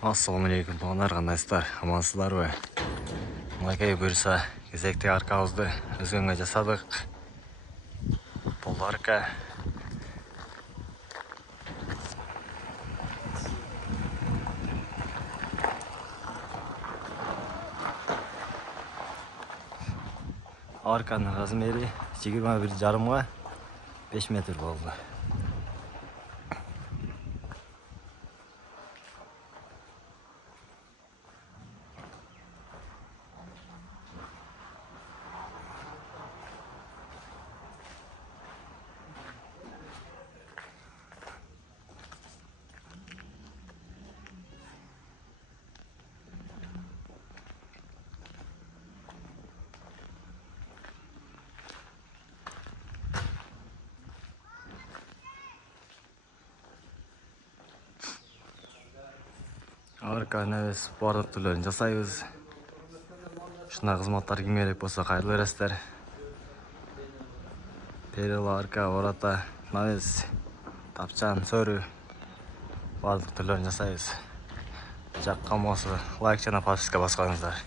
Ассалаумалейкум туғандар, қандайсыздар, амансыздар бе? Мінекей бұйырса кезекті аркамызды өзгенге жасадық. Бұл арка. Арканың размері 21,5-ға 5 метр болды. Арканы біз барлық түрлерін жасайбыз. Шына қызматтар керек болса қайырлы бересіздер. Перил арка, ората, навес, тапчан, сөрі барлық түрлерін жасайбыз. Жаққан болса лайк және подписка басқаныздар.